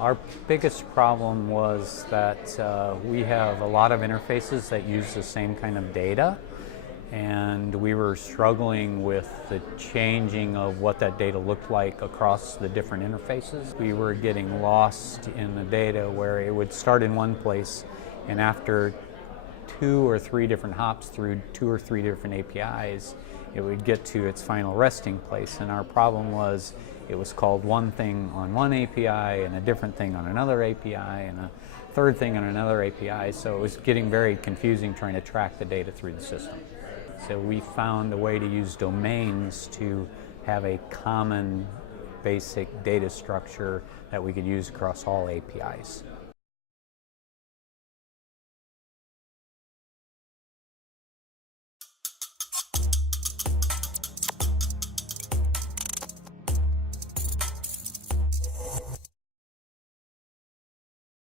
Our biggest problem was that we have a lot of interfaces that use the same kind of data, and we were struggling with the changing of what that data looked like across the different interfaces. We were getting lost in the data where it would start in one place, and after 2 or 3 different hops through 2 or 3 different APIs, it would get to its final resting place. And our problem was it was called one thing on one API and a different thing on another API and a third thing on another API, so it was getting very confusing trying to track the data through the system. So we found a way to use domains to have a common basic data structure that we could use across all APIs.